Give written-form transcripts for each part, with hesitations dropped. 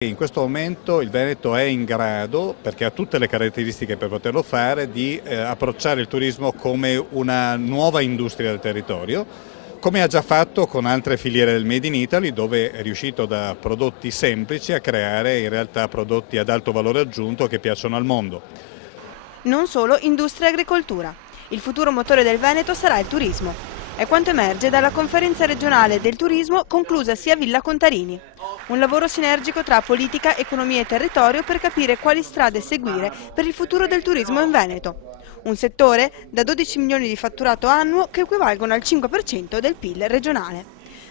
In questo momento il Veneto è in grado, perché ha tutte le caratteristiche per poterlo fare, di approcciare il turismo come una nuova industria del territorio, come ha già fatto con altre filiere del Made in Italy, dove è riuscito da prodotti semplici a creare in realtà prodotti ad alto valore aggiunto che piacciono al mondo. Non solo industria e agricoltura. Il futuro motore del Veneto sarà il turismo. È quanto emerge dalla conferenza regionale del turismo conclusasi a Villa Contarini. Un lavoro sinergico tra politica, economia e territorio per capire quali strade seguire per il futuro del turismo in Veneto. Un settore da 12 milioni di fatturato annuo che equivalgono al 5% del PIL regionale.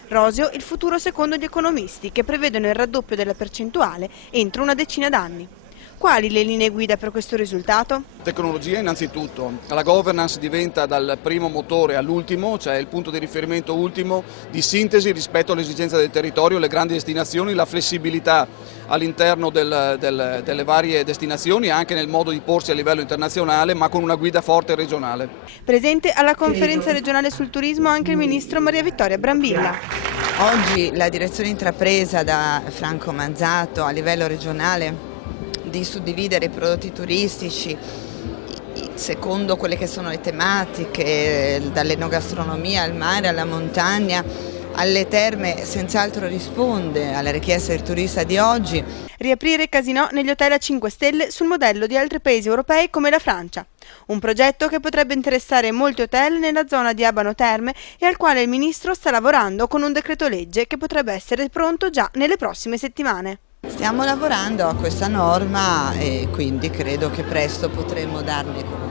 Roseo il futuro secondo gli economisti che prevedono il raddoppio della percentuale entro una decina d'anni. Quali le linee guida per questo risultato? Tecnologia innanzitutto, la governance diventa dal primo motore all'ultimo, cioè il punto di riferimento ultimo di sintesi rispetto alle esigenze del territorio, le grandi destinazioni, la flessibilità all'interno delle varie destinazioni, anche nel modo di porsi a livello internazionale, ma con una guida forte regionale. Presente alla conferenza regionale sul turismo anche il ministro Maria Vittoria Brambilla. Oggi la direzione intrapresa da Franco Manzato a livello regionale di suddividere i prodotti turistici secondo quelle che sono le tematiche, dall'enogastronomia al mare, alla montagna, alle terme, senz'altro risponde alle richieste del turista di oggi. Riaprire casinò negli hotel a 5 stelle sul modello di altri paesi europei come la Francia. Un progetto che potrebbe interessare molti hotel nella zona di Abano Terme e al quale il ministro sta lavorando con un decreto legge che potrebbe essere pronto già nelle prossime settimane. Stiamo lavorando a questa norma e quindi credo che presto potremo darne conto.